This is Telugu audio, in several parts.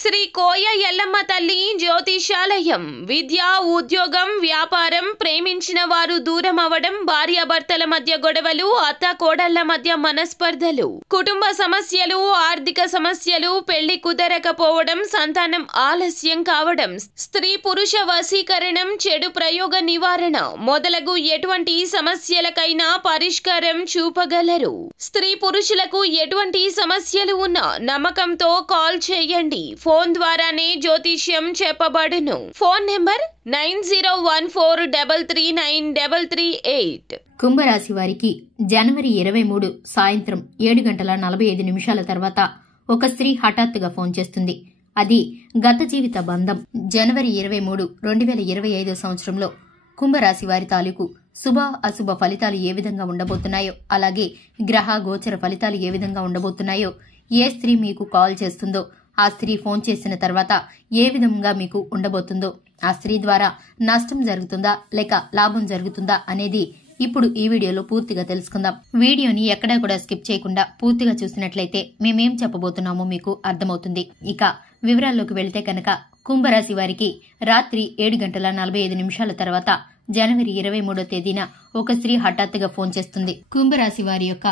శ్రీ కోయ ఎల్లమ్మ తల్లి జ్యోతిషాలయం. విద్య, ఉద్యోగం, వ్యాపారం, ప్రేమించిన వారు దూరం అవడం, భార్యాభర్తల మధ్య గొడవలు, అత్త కోడళ్ల మధ్య మనస్పర్ధలు, కుటుంబ సమస్యలు, ఆర్థిక సమస్యలు, పెళ్లి కుదరకపోవడం, సంతానం ఆలస్యం కావడం, స్త్రీ పురుష వశీకరణం, చెడు ప్రయోగ నివారణ మొదలగు ఎటువంటి సమస్యలకైనా పరిష్కారం చూపగలరు. స్త్రీ పురుషులకు ఎటువంటి సమస్యలు ఉన్నా నమ్మకంతో కాల్ చేయండి. ఫోన్ ద్వారానే జ్యోతిష్యం చెప్పబడును. Phone number 9014339338. కుంభరాశి వారికి జనవరి 23 సాయంత్రం 7:45 తర్వాత ఒక స్త్రీ హఠాత్తుగా ఫోన్ చేస్తుంది. అది గత జీవిత బంధం. జనవరి 23, 2025 సంవత్సరంలో కుంభరాశి వారి తాలూకు శుభ అశుభ ఫలితాలు ఏ విధంగా ఉండబోతున్నాయో, అలాగే గ్రహ గోచర ఫలితాలు ఏ విధంగా ఉండబోతున్నాయో, ఏ స్త్రీ మీకు కాల్ చేస్తుందో, ఆ స్త్రీ ఫోన్ చేసిన తర్వాత ఏ విధంగా మీకు ఉండబోతుందో, ఆ స్త్రీ ద్వారా నష్టం జరుగుతుందా లేక లాభం జరుగుతుందా అనేది ఇప్పుడు ఈ వీడియోలో పూర్తిగా తెలుసుకుందాం. వీడియోని ఎక్కడా కూడా స్కిప్ చేయకుండా పూర్తిగా చూసినట్లయితే మేమేం చెప్పబోతున్నామో మీకు అర్థమవుతుంది. ఇక వివరాల్లోకి వెళితే కనుక కుంభరాశి వారికి రాత్రి 7:45 తర్వాత జనవరి 23వ తేదీన ఒక స్త్రీ హఠాత్తుగా ఫోన్ చేస్తుంది. కుంభరాశి వారి యొక్క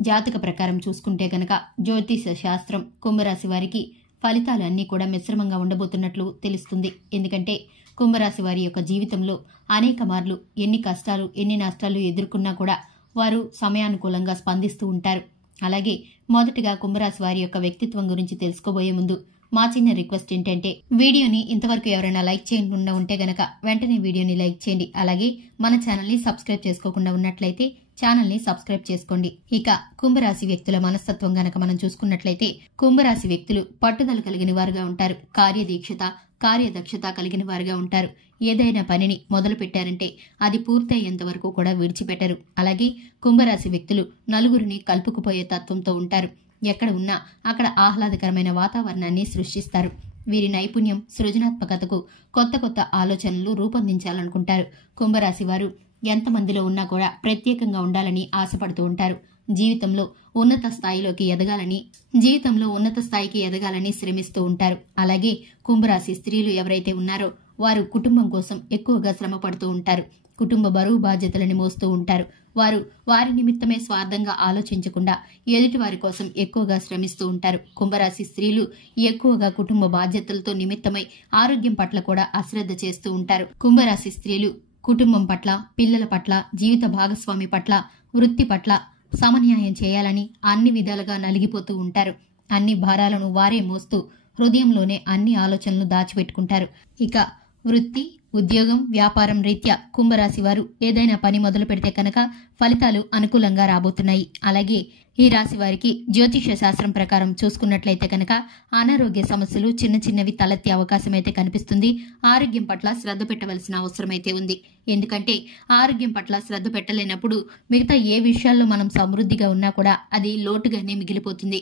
జాతక ప్రకారం చూసుకుంటే గనక జ్యోతిష శాస్త్రం కుంభరాశి వారికి ఫలితాలు అన్నీ కూడా మిశ్రమంగా ఉండబోతున్నట్లు తెలుస్తుంది. ఎందుకంటే కుంభరాశి వారి యొక్క జీవితంలో అనేక మార్లు ఎన్ని కష్టాలు ఎన్ని నష్టాలు ఎదుర్కొన్నా కూడా వారు సమయానుకూలంగా స్పందిస్తూ ఉంటారు. అలాగే మొదటగా కుంభరాశి వారి యొక్క వ్యక్తిత్వం గురించి తెలుసుకోబోయే ముందు మా చిన్న రిక్వెస్ట్ ఏంటంటే, వీడియోని ఇంతవరకు ఎవరైనా లైక్ చేయకుండా ఉంటే గనక వెంటనే వీడియోని లైక్ చేయండి. అలాగే మన ఛానల్ ని సబ్స్క్రైబ్ చేసుకోకుండా ఉన్నట్లయితే ఛానల్ ని సబ్స్క్రైబ్ చేసుకోండి. ఇక కుంభరాశి వ్యక్తుల మనస్తత్వం గనక మనం చూసుకున్నట్లయితే కుంభరాశి వ్యక్తులు పట్టుదల కలిగిన వారుగా ఉంటారు. కార్యదీక్షత, కార్యదక్షత కలిగిన వారుగా ఉంటారు. ఏదైనా పనిని మొదలు పెట్టారంటే అది పూర్తయ్యేంత వరకు కూడా విడిచిపెట్టరు. అలాగే కుంభరాశి వ్యక్తులు నలుగురిని కలుపుకుపోయే తత్వంతో ఉంటారు. ఎక్కడ ఉన్నా అక్కడ ఆహ్లాదకరమైన వాతావరణాన్ని సృష్టిస్తారు. వీరి నైపుణ్యం, సృజనాత్మకతకు కొత్త కొత్త ఆలోచనలు రూపొందించాలనుకుంటారు. కుంభరాశి వారు ఎంతమందిలో ఉన్నా కూడా ప్రత్యేకంగా ఉండాలని ఆశపడుతూ ఉంటారు. జీవితంలో ఉన్నత స్థాయికి ఎదగాలని శ్రమిస్తూ ఉంటారు. అలాగే కుంభరాశి స్త్రీలు ఎవరైతే ఉన్నారో వారు కుటుంబం కోసం ఎక్కువగా శ్రమ పడుతూ ఉంటారు. కుటుంబ బరువు బాధ్యతలని మోస్తూ ఉంటారు. వారు వారి నిమిత్తమే స్వార్థంగా ఆలోచించకుండా ఎదుటి వారి కోసం ఎక్కువగా శ్రమిస్తూ ఉంటారు. కుంభరాశి స్త్రీలు ఎక్కువగా కుటుంబ బాధ్యతలతో నిమిత్తమై ఆరోగ్యం పట్ల కూడా అశ్రద్ధ చేస్తూ ఉంటారు. కుంభరాశి స్త్రీలు కుటుంబం పట్ల, పిల్లల పట్ల, జీవిత భాగస్వామి పట్ల, వృత్తి పట్ల సమన్యాయం చేయాలని అన్ని విధాలుగా నలిగిపోతూ ఉంటారు. అన్ని భారాలను వారే మోస్తూ హృదయంలోనే అన్ని ఆలోచనలు దాచిపెట్టుకుంటారు. ఇక వృత్తి, ఉద్యోగం, వ్యాపారం రీత్యా కుంభరాశి వారు ఏదైనా పని మొదలు పెడితే కనుక ఫలితాలు అనుకూలంగా రాబోతున్నాయి. అలాగే ఈ రాశి వారికి జ్యోతిష శాస్త్రం ప్రకారం చూసుకున్నట్లయితే కనుక అనారోగ్య సమస్యలు చిన్న చిన్నవి తలెత్తే అవకాశం అయితే కనిపిస్తుంది. ఆరోగ్యం పట్ల శ్రద్ధ పెట్టవలసిన అవసరం అయితే ఉంది. ఎందుకంటే ఆరోగ్యం పట్ల శ్రద్ధ పెట్టలేనప్పుడు మిగతా ఏ విషయాల్లో మనం సమృద్ధిగా ఉన్నా కూడా అది లోటుగానే మిగిలిపోతుంది.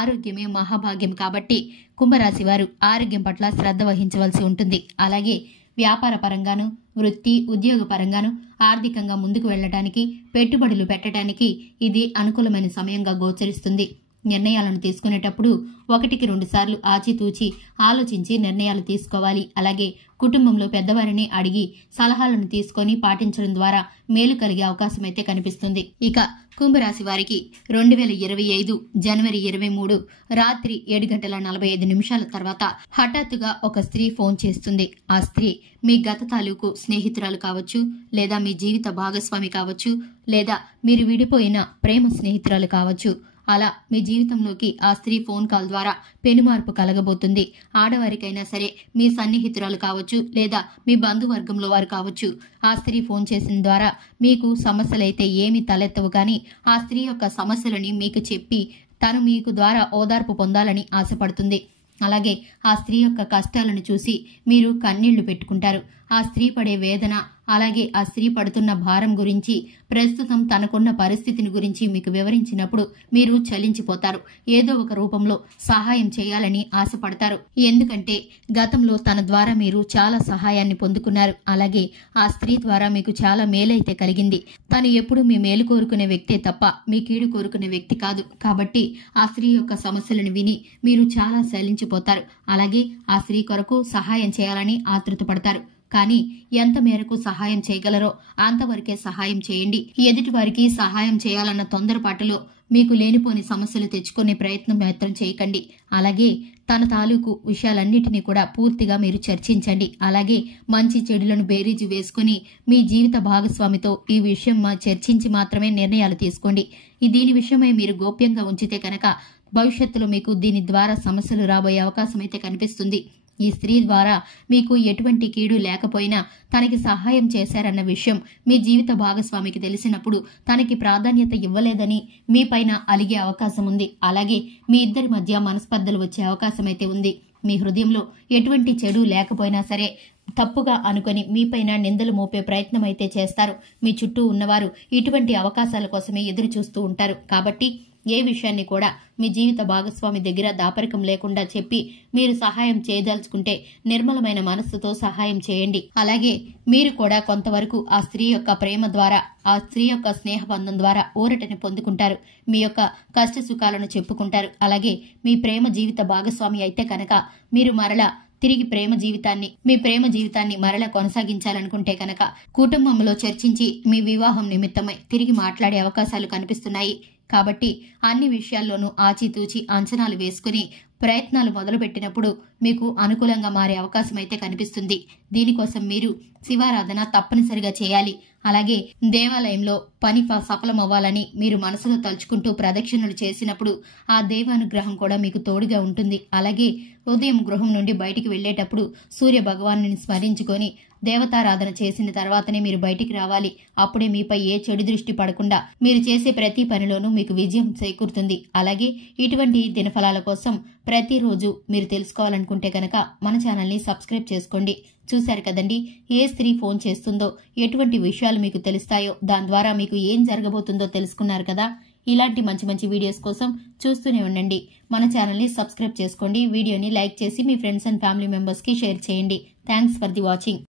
ఆరోగ్యమే మహాభాగ్యం కాబట్టి కుంభరాశి వారు ఆరోగ్యం పట్ల శ్రద్ధ వహించవలసి ఉంటుంది. అలాగే వ్యాపార పరంగాను, వృత్తి, ఉద్యోగ పరంగాను ఆర్థికంగా ముందుకు వెళ్లడానికి, పెట్టుబడులు పెట్టడానికి ఇది అనుకూలమైన సమయంగా గోచరిస్తుంది. నిర్ణయాలను తీసుకునేటప్పుడు 1-2 సార్లు ఆచితూచి ఆలోచించి నిర్ణయాలు తీసుకోవాలి. అలాగే కుటుంబంలో పెద్దవారిని అడిగి సలహాలను తీసుకొని పాటించడం ద్వారా మేలు కలిగే అవకాశం అయితే కనిపిస్తుంది. ఇక కుంభరాశి వారికి 2025 జనవరి 23 రాత్రి 7:45 తర్వాత హఠాత్తుగా ఒక స్త్రీ ఫోన్ చేస్తుంది. ఆ స్త్రీ మీ గత తాలూకు స్నేహితురాలు కావచ్చు, లేదా మీ జీవిత భాగస్వామి కావచ్చు, లేదా మీరు విడిపోయిన ప్రేమ స్నేహితురాలు కావచ్చు. అలా మీ జీవితంలోకి ఆ స్త్రీ ఫోన్ కాల్ ద్వారా పెనుమార్పు కలగబోతుంది. ఆడవారికైనా సరే మీ సన్నిహితురాలు కావచ్చు, లేదా మీ బంధువర్గంలో వారు కావచ్చు. ఆ స్త్రీ ఫోన్ చేసిన ద్వారా మీకు సమస్యలైతే ఏమీ తలెత్తవు, కానీ ఆ స్త్రీ యొక్క సమస్యలని మీకు చెప్పి తను మీకు ద్వారా ఓదార్పు పొందాలని ఆశపడుతుంది. అలాగే ఆ స్త్రీ యొక్క కష్టాలను చూసి మీరు కన్నీళ్లు పెట్టుకుంటారు. ఆ స్త్రీ పడే వేదన, అలాగే ఆ స్త్రీ పడుతున్న భారం గురించి, ప్రస్తుతం తనకున్న పరిస్థితిని గురించి మీకు వివరించినప్పుడు మీరు చలించిపోతారు. ఏదో ఒక రూపంలో సహాయం చేయాలని ఆశపడతారు. ఎందుకంటే గతంలో తన ద్వారా మీరు చాలా సహాయాన్ని పొందుకున్నారు. అలాగే ఆ స్త్రీ ద్వారా మీకు చాలా మేలైతే కలిగింది. తను ఎప్పుడు మీ మేలు కోరుకునే వ్యక్తే తప్ప మీ కీడు కోరుకునే వ్యక్తి కాదు. కాబట్టి ఆ స్త్రీ యొక్క సమస్యలను విని మీరు చాలా చలించిపోతారు. అలాగే ఆ స్త్రీ కొరకు సహాయం చేయాలని ఆతృతపడతారు. కానీ ఎంత మేరకు సహాయం చేయగలరో అంతవరకే సహాయం చేయండి. ఎదుటి వారికి సహాయం చేయాలన్న తొందరపాటులో మీకు లేనిపోని సమస్యలు తెచ్చుకునే ప్రయత్నం మాత్రం చేయకండి. అలాగే తన తాలూకు విషయాలన్నిటినీ కూడా పూర్తిగా మీరు చర్చించండి. అలాగే మంచి చెడులను బేరీజు వేసుకుని మీ జీవిత భాగస్వామితో ఈ విషయం చర్చించి మాత్రమే నిర్ణయాలు తీసుకోండి. దీని విషయమై మీరు గోప్యంగా ఉంచితే కనుక భవిష్యత్తులో మీకు దీని ద్వారా సమస్యలు రాబోయే అవకాశం అయితే కనిపిస్తుంది. ఈ స్త్రీ ద్వారా మీకు ఎటువంటి కీడు లేకపోయినా తనకి సహాయం చేశారన్న విషయం మీ జీవిత భాగస్వామికి తెలిసినప్పుడు తనకి ప్రాధాన్యత ఇవ్వలేదని మీపైన అలిగే అవకాశం ఉంది. అలాగే మీ ఇద్దరి మధ్య మనస్పర్ధలు వచ్చే అవకాశం అయితే ఉంది. మీ హృదయంలో ఎటువంటి చెడు లేకపోయినా సరే తప్పుగా అనుకొని మీపైన నిందలు మోపే ప్రయత్నం అయితే చేస్తారు. మీ చుట్టూ ఉన్నవారు ఇటువంటి అవకాశాల కోసమే ఎదురు చూస్తూ ఉంటారు. కాబట్టి ఏ విషయాన్ని కూడా మీ జీవిత భాగస్వామి దగ్గర దాపరికం లేకుండా చెప్పి మీరు సహాయం చేయదలుచుకుంటే నిర్మలమైన మనస్సుతో సహాయం చేయండి. అలాగే మీరు కూడా కొంతవరకు ఆ స్త్రీ యొక్క ప్రేమ ద్వారా, ఆ స్త్రీ యొక్క స్నేహబంధం ద్వారా ఊరటని పొందుకుంటారు. మీ యొక్క కష్ట సుఖాలను చెప్పుకుంటారు. అలాగే మీ ప్రేమ జీవిత భాగస్వామి అయితే కనుక మీరు మరలా తిరిగి మీ ప్రేమ జీవితాన్ని మరలా కొనసాగించాలనుకుంటే కనుక కుటుంబంలో చర్చించి మీ వివాహం నిమిత్తమై తిరిగి మాట్లాడే అవకాశాలు కనిపిస్తున్నాయి. కాబట్టి అన్ని విషయాల్లోనూ ఆచితూచి అంచనాలు వేసుకుని ప్రయత్నాలు మొదలుపెట్టినప్పుడు మీకు అనుకూలంగా మారే అవకాశం అయితే కనిపిస్తుంది. దీనికోసం మీరు శివారాధన తప్పనిసరిగా చేయాలి. అలాగే దేవాలయంలో పని సఫలమవ్వాలని మీరు మనసులో తలుచుకుంటూ ప్రదక్షిణలు చేసినప్పుడు ఆ దేవానుగ్రహం కూడా మీకు తోడుగా ఉంటుంది. అలాగే ఉదయం గృహం నుండి బయటికి వెళ్లేటప్పుడు సూర్య భగవాను స్మరించుకొని దేవతారాధన చేసిన తర్వాతనే మీరు బయటికి రావాలి. అప్పుడే మీపై ఏ చెడు దృష్టి పడకుండా మీరు చేసే ప్రతి పనిలోనూ మీకు విజయం చేకూరుతుంది. అలాగే ఇటువంటి దినఫలాల కోసం ప్రతిరోజు మీరు తెలుసుకోవాలనుకుంటే కనుక మన ఛానల్ని సబ్స్క్రైబ్ చేసుకోండి. చూశారు కదండి, ఏ స్త్రీ ఫోన్ చేస్తుందో, ఎటువంటి విషయాలు మీకు తెలుస్తాయో, దాని ద్వారా మీకు ఏం జరగబోతుందో తెలుసుకున్నారు కదా. ఇలాంటి మంచి మంచి వీడియోస్ కోసం చూస్తూనే ఉండండి. మన ఛానల్ని సబ్స్క్రైబ్ చేసుకోండి. వీడియోని లైక్ చేసి మీ ఫ్రెండ్స్ అండ్ ఫ్యామిలీ మెంబర్స్కి షేర్ చేయండి. Thanks for the watching.